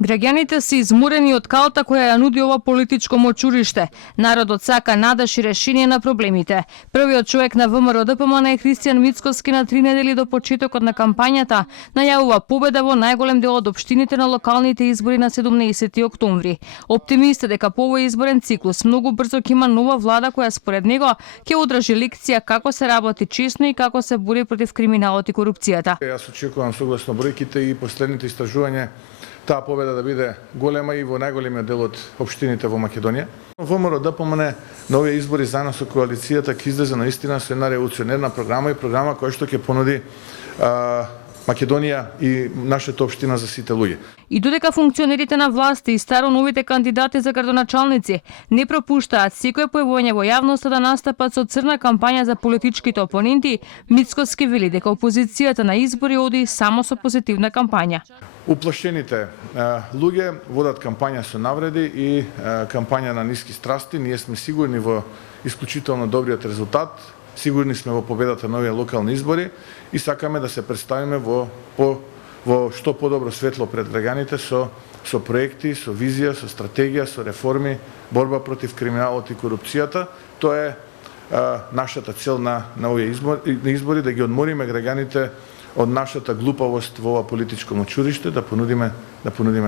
Граѓаните се изморени од калта која ја нуди ова политичко мочуриште. Народот сака надеж и решение на проблемите. Првиот човек на ВМРО ДПМН е Христијан Мицкоски на 3 недели до почетокот на кампањата најавува победа во најголем дел од општините на локалните избори на 17 октомври. Оптимист е дека по овој изборен циклус многу брзо ќе има нова влада која според него ќе одржи лекција како се работи честно и како се бори против криминалот и корупцијата. Јас очекувам согласно бројките и последните истражувања таа победа да биде голема и во најголемиот дел од општините во Македонија. ВМРО ДПМН на овие избори заедно со коалицијата ќе излезе наистина со една револуционерна програма и програма која што ќе понуди Македонија и нашата општина за сите луѓе. И додека функционерите на власти и старо новите кандидати за градоначалници не пропуштаат секое појавување во јавноста да настапат со црна кампања за политичките опоненти, Мицкоски вели дека опозицијата на избори оди само со позитивна кампања. Уплашените луѓе водат кампања со навреди и кампања на ниски страсти. Ние сме сигурни во исклучително добриот резултат. Сигурни сме во победата на овие локални избори и сакаме да се представиме во што подобро светло пред граѓаните со проекти, со визија, со стратегија, со реформи, борба против криминалот и корупцијата. Тоа е нашата цел на овие избори, да ги одмориме граѓаните од нашата глупавост во ова политичко мочуриште, да понудиме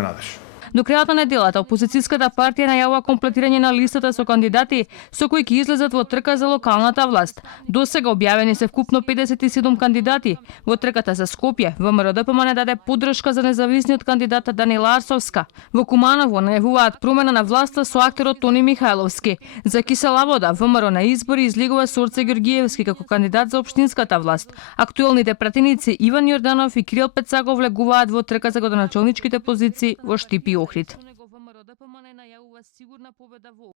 надеж. До крајот на неделата, опозицијската партија најавува комплетирање на листата со кандидати со кои ќе излезат во трка за локалната власт. До сега објавени се вкупно 57 кандидати. Во трката за Скопје, ВМРО ДПМН даде поддршка за независниот кандидат Данила Арсовска. Во Куманово најавуваат промена на власта со актерот Тони Михајловски. За Кисела Вода, ВМРО на избори излегува Сорце Ѓорѓиевски како кандидат за општинската власт. Актуелните пратеници Иван Јорданов и Кирил Пецаков влегуваат во трка за градоначалничките позиции во Штип и Охрид.